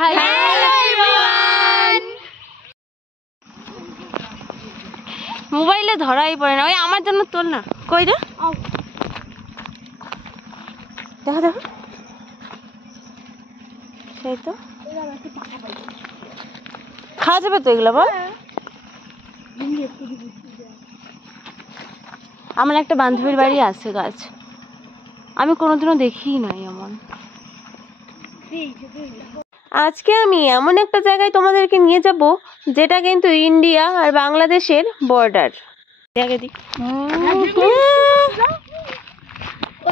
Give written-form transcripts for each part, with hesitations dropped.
Hello everyone. মোবাইলে ধরাই পড়ে না। ওই আমার জন্য তোল না। কই রে? দেখো দেখো। সেই তো। খাওয়া যাবে তো এগুলো বল? আমার একটা বান্ধবীর বাড়ি আছে গাছ, আমি কোনোদিনও দেখিই নাই এমন। আজকে আমি এমন একটা জায়গায় তোমাদেরকে নিয়ে যাব যেটা কিন্তু ইন্ডিয়া আর বাংলাদেশের বর্ডার।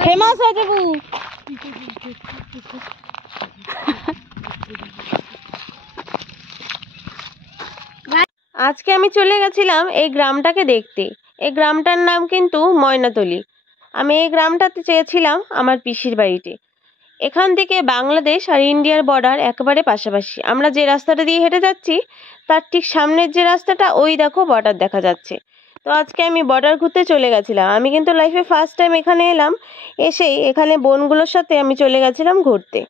ফেমাস হয়ে যাবো। আজকে আমি চলে গেছিলাম এই গ্রামটাকে দেখতে। এই গ্রামটার নাম কিন্তু ময়নাতলি। আমি এই গ্রামটাতে চেয়েছিলাম আমার পিসির বাড়িতে। এখান থেকে বাংলাদেশ আর ইন্ডিয়ার বর্ডার একেবারে পাশাপাশি। আমরা যে রাস্তাটা দিয়ে হেঁটে যাচ্ছি তার ঠিক সামনের যে রাস্তাটা, ওই দেখো বর্ডার দেখা যাচ্ছে। তো আজকে আমি বর্ডার ঘুরতে চলে গেছিলাম। আমি কিন্তু লাইফে ফার্স্ট টাইম এখানে এলাম। এসেই এখানে বোনগুলোর সাথে আমি চলে গেছিলাম ঘুরতে।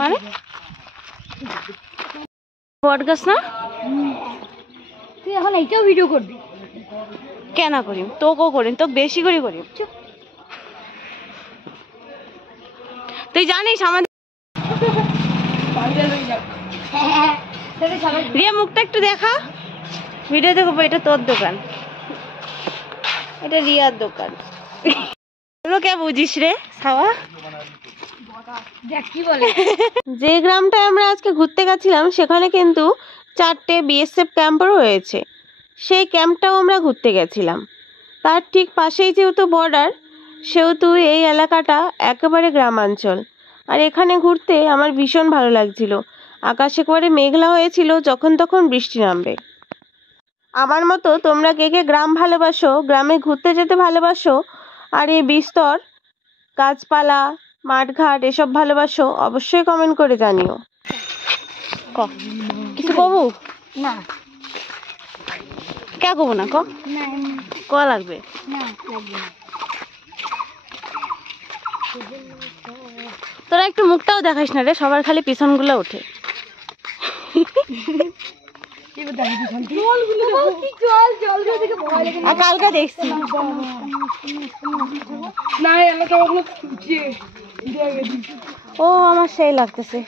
মানে বট গাছ না? তুই এখন এইটাও ভিডিও করবি? কেন করিম, তোকেও করিম, তো বেশি করে করিম। তুই জানিস আমাদের রিয়া মুখটা একটু দেখা, ভিডিও দেখো। এটা তোর দোকান, এটা রিয়ার দোকান। কে বুঝিস রে সাওয়া? যে গ্রামটায় আমরা আজকে ঘুরতে গেছিলাম সেখানে কিন্তু 4টে বিএসএফ ক্যাম্পও রয়েছে। সেই ক্যাম্পটাও আমরা ঘুরতে গেছিলাম। তার ঠিক পাশেই যেহেতু বর্ডার, সেহেতু এই এলাকাটা একেবারে গ্রামাঞ্চল। আর এখানে ঘুরতে আমার ভীষণ ভালো লাগছিল। আকাশ একেবারে মেঘলা হয়েছিল, যখন তখন বৃষ্টি নামবে। আমার মতো তোমরা কে কে গ্রাম ভালোবাসো, গ্রামে ঘুরতে যেতে ভালোবাসো, আর এই বিস্তর গাছপালা মাঠঘাট এসব ভালোবাসো, অবশ্যই কমেন্ট করে জানিও। কিছু কবু না, কে কবু না ক লাগবে না। তোরা একটু মুখটাও দেখাস না রে, সবার খালি পিছনগুলো ওঠে। কালকে দেখছি ও আমার সেই লাগতেছে।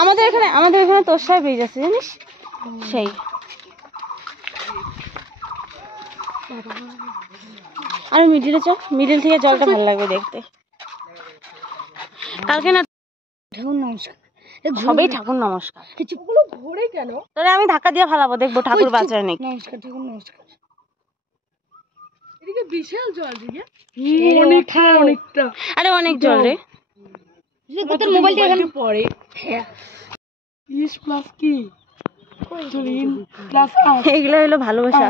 আমাদের এখানে তোষায় ব্রিজ আছে জানিস, সেই। আর মিডিলে চল, মিডিল থেকে জলটা ভালো লাগবে দেখতে। কালকে না সবাই ঠাকুর নমস্কার। তোরে আমি ধাক্কা দিয়ে ফালাবো, দেখবো ঠাকুর বাঁচায় নাকি। নমস্কার ঠাকুর নমস্কার। এদিকে বিশাল জল দিকে অনেকটা। আরে অনেক জল রে। তোর মোবাইলটা এখানে পড়ে। ইস প্লাস কি চলিন প্লাস এগুলো হলো ভালোবাসা।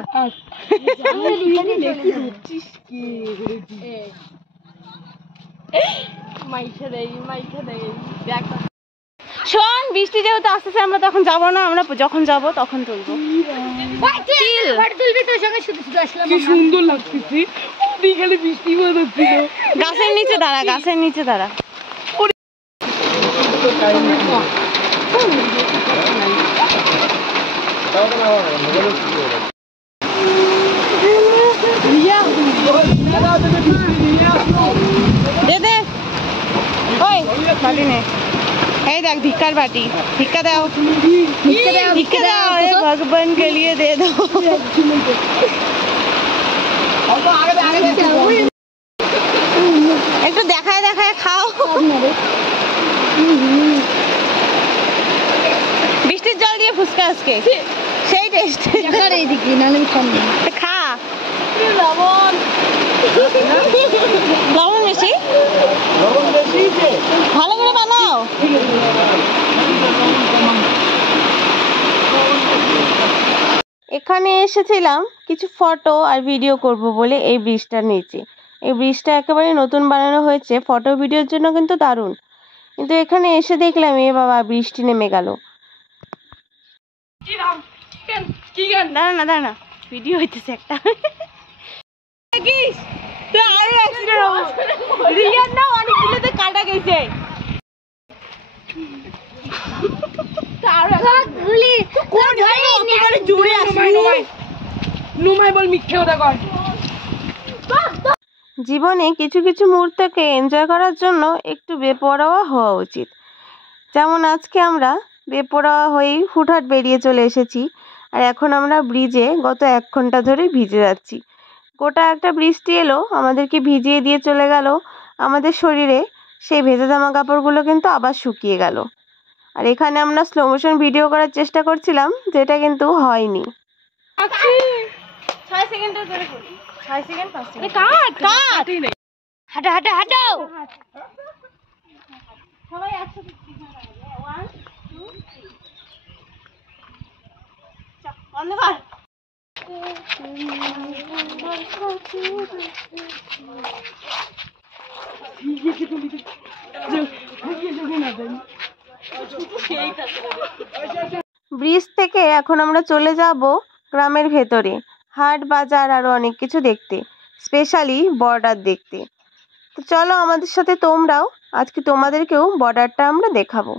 শোন, বৃষ্টি যেহেতু আসতেছে আমরা তখন যাবো না, আমরা যখন যাব তখন তুলবো। কি সুন্দর লাগতেছে, বিকালে বৃষ্টি হচ্ছিল। গাছের নিচে দাঁড়া, গাছের নিচে দাঁড়া। দে দে, ওই বাটি নে। এই দেখ ভিক্ষার বাটি, ভিক্ষা দাও, ভিক্ষা দাও, ভগবান কে লিয়ে দে দো। একটু দেখায় দেখায় খাও। বৃষ্টির জল দিয়ে ফুচকা আজকে সেই টেস্ট। খা। লবণ বেশি, ভালো করে বানাও। এখানে এসেছিলাম কিছু ফটো আর ভিডিও করব বলে এই ব্রিজটার নিচে। এই ব্রিজটা একেবারে নতুন বানানো হয়েছে, ফটো ভিডিওর জন্য কিন্তু দারুণ। কিন্তু এখানে এসে দেখলাম এ বাবা বৃষ্টি নেমে গেল। দাঁড়া না ভিডিও হইতেছে একটা। রিয়ার না অনেকগুলোতে কাটা গেছে। জীবনে কিছু কিছু মুহূর্তকে এনজয় করার জন্য একটু বেপরোয়া হওয়া উচিত। যেমন আজকে আমরা বেপরোয়া হয়েই হুটহাট বেরিয়ে চলে এসেছি, আর এখন আমরা ব্রিজে গত 1 ঘন্টা ধরে ভিজে যাচ্ছি। গোটা একটা বৃষ্টি এলো, আমাদেরকে ভিজিয়ে দিয়ে চলে গেল। আমাদের শরীরে সেই ভেজা জামা কাপড়গুলো কিন্তু আবার শুকিয়ে গেল। আর এখানে আমরা স্লো মোশন ভিডিও করার চেষ্টা করছিলাম, যেটা কিন্তু হয়নি। 6 সেকেন্ডের করে করি, 6 সেকেন্ড 5 সেকেন্ড। হাঁটো হাঁটো হাঁটো। সবাই একসাথে 1 2 3 বন্ধ কর। ব্রিজ থেকে এখন আমরা চলে যাব গ্রামের ভেতরে, হাট বাজার আরো অনেক কিছু দেখতে, স্পেশালি বর্ডার দেখতে। তো চলো আমাদের সাথে তোমরাও, আজকে তোমাদেরকেও বর্ডারটা আমরা দেখাবো।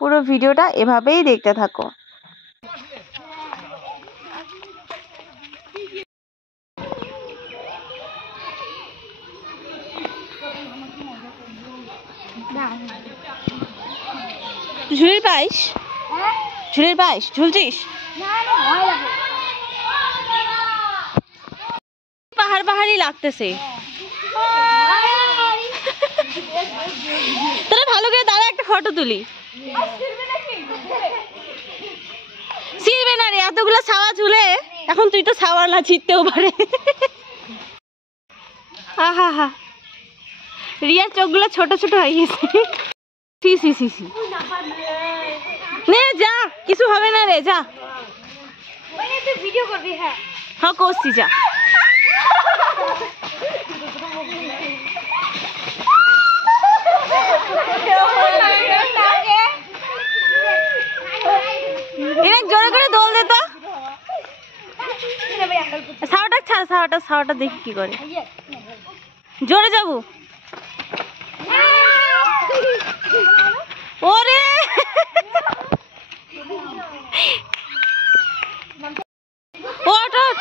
পুরো ভিডিওটা এভাবেই দেখতে থাকো। ঝুলির পাইস, ঝুলির পাইস, ঝুলছিস? পাহাড় পাহাড়ি লাগতেছে। তোরা ভালো করে দাঁড়া, একটা ফটো তুলি। ছিড়বে না রে, এতগুলো ছাওয়া ঝুলে। এখন তুই তো ছাওয়া না, ছিটতেও পারে। আহা হা, রিয়ার চোখগুলো ছোট ছোট হয়ে গেছে। সি সি সি সি, নে যা, কিছু হবে না রে, যা। ভিডিও করবি? হ্যাঁ হ্যাঁ করছি, যা। এরা জোরে করে দোল দে তো। ছাওয়াটা ছাড়, ছাওয়াটা দেখি কি করে। জোরে যাবো। ওরে ওঠ ওঠ,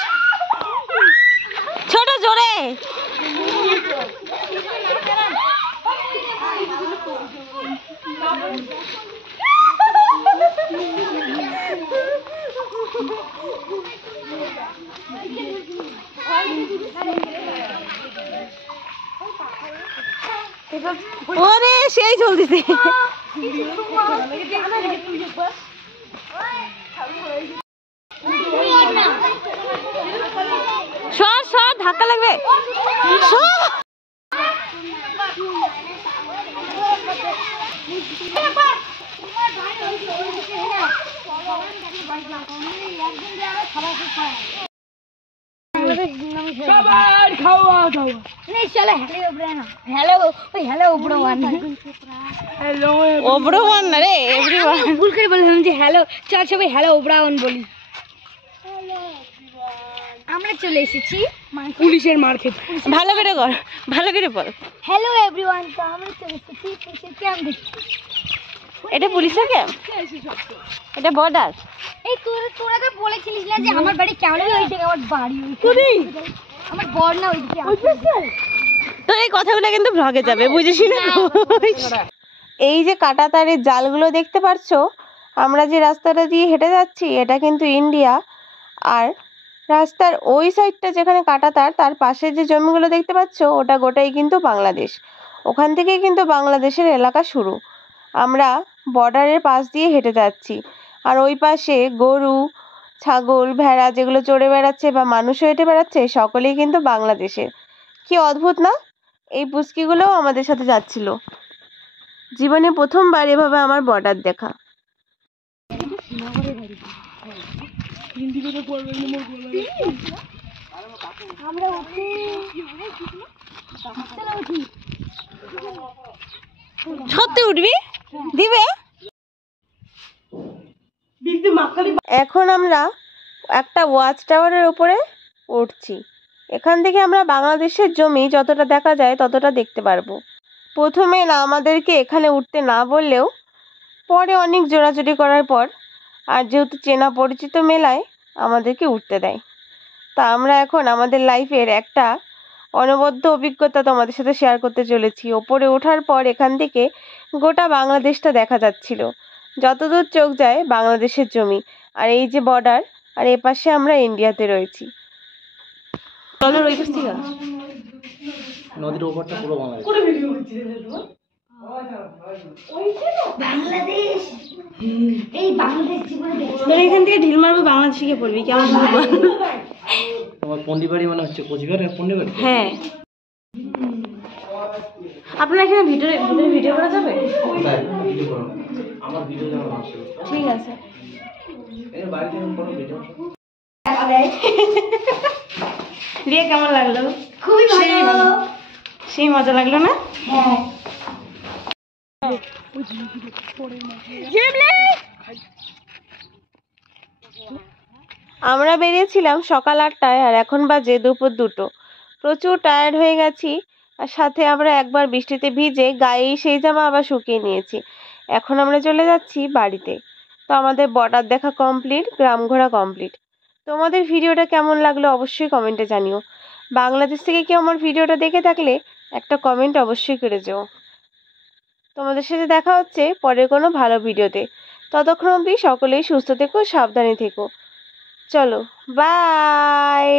ছোট জোরে। ওরে সেই চলতেছে। সর সর, ধাক্কা লাগবে। সবার খাওয়া দাওয়া। হ্যালো ওই হ্যালো ওবড়ো ওয়ান। হ্যালো ওবড়ো ওয়ান না রে, এভরিওয়ান। ভুল করে বললাম যে হ্যালো, চল সবাই হ্যালো ওবড়ো ওয়ান বলি। আমরা চলে এসেছি পুলিশের মার খেতে। ভালো করে কর, ভালো করে বল। হ্যালো এভরিওয়ান, তো আমরা চলে এসেছি পুলিশের ক্যাম্প দেখতে। এটা পুলিশের ক্যাম্প, এটা বর্ডার। এই তোরা তো বলেছিলিস না যে আমার বাড়ি কেমন ওইদিকে, আমার বাড়ি ওইদিকে, আমার বর না ওইদিকে আছে। তোর এই কথাগুলো কিন্তু ব্লগে যাবে, বুঝিস না? এই যে কাঁটা তারের জালগুলো দেখতে পাচ্ছো, আমরা যে রাস্তাটা দিয়ে হেঁটে যাচ্ছি এটা কিন্তু ইন্ডিয়া। আর রাস্তার ওই সাইডটা যেখানে কাঁটা তার, তার পাশে যে জমিগুলো দেখতে পাচ্ছো ওটা গোটাই কিন্তু বাংলাদেশ। ওখান থেকেই কিন্তু বাংলাদেশের এলাকা শুরু। আমরা বর্ডারের পাশ দিয়ে হেঁটে যাচ্ছি, আর ওই পাশে গরু, ছাগল, ভেড়া যেগুলো চড়ে বেড়াচ্ছে বা মানুষও হেঁটে বেড়াচ্ছে, সকলেই কিন্তু বাংলাদেশের। কি অদ্ভুত না? এই পুচকিগুলোও আমাদের সাথে যাচ্ছিল। জীবনে প্রথমবার এভাবে আমার বর্ডার দেখা। আমরা উঠি, চলো উঠি। সত্যি উঠবি? দিবে? এখন আমরা একটা ওয়াচ টাওয়ারের উপরে উঠছি। এখান থেকে আমরা বাংলাদেশের জমি যতটা দেখা যায় ততটা দেখতে পারবো। প্রথমে না আমাদেরকে এখানে উঠতে না বললেও পরে অনেক জোরাজুরি করার পর আর যেহেতু চেনা পরিচিত মেলায় আমাদেরকে উঠতে দেয়। তা আমরা এখন আমাদের লাইফের একটা অনবদ্য অভিজ্ঞতা তোমাদের সাথে শেয়ার করতে চলেছি। ওপরে ওঠার পর এখান থেকে গোটা বাংলাদেশটা দেখা যাচ্ছিল, যতদূর চোখ যায় বাংলাদেশের জমি, আর এই যে বর্ডার, আর এপাশে আমরা ইন্ডিয়াতে রয়েছি। চলো ওই পাশ থেকে নদীর ওপরটা পুরো বাংলাদেশ। বাংলাদেশ এই বাংলাদেশ জীবনে দেখছি। তোরা এখান থেকে ঢিল মারবো বাংলাদেশে গিয়ে পড়বি কেমন হবে? তোমার পন্ডিবাড়ি মানে হচ্ছে কোচবিহার পন্ডিবাড়ি। হ্যাঁ, আপনার এখানে ভিতরে ভিডিও করা যাবে? আমার ভিডিও যেমন আসে। ঠিক আছে। এই বাড়িতে কোনো ভিডিও রিয়া কেমন লাগলো? খুবই ভালো। সেই মজা লাগলো না? হ্যাঁ আমরা বেরিয়েছিলাম সকাল 8টায় আর এখন বাজে দুপুর 2টো। প্রচুর টায়ার্ড হয়ে গেছি, আর সাথে আমরা একবার বৃষ্টিতে ভিজে গায়ে সেই জামা আবার শুকিয়ে নিয়েছি। এখন আমরা চলে যাচ্ছি বাড়িতে। তো আমাদের বর্ডার দেখা কমপ্লিট, গ্রাম ঘোরা কমপ্লিট। তোমাদের ভিডিওটা কেমন লাগলো অবশ্যই কমেন্টে জানিও। বাংলাদেশ থেকে কেউ আমার ভিডিওটা দেখে থাকলে একটা কমেন্ট অবশ্যই করে যেও। তোমাদের সাথে দেখা হচ্ছে পরের কোনো ভালো ভিডিওতে। ততক্ষণ অবধি সকলেই সুস্থ থেকো, সাবধানে থেকো। চলো বাই।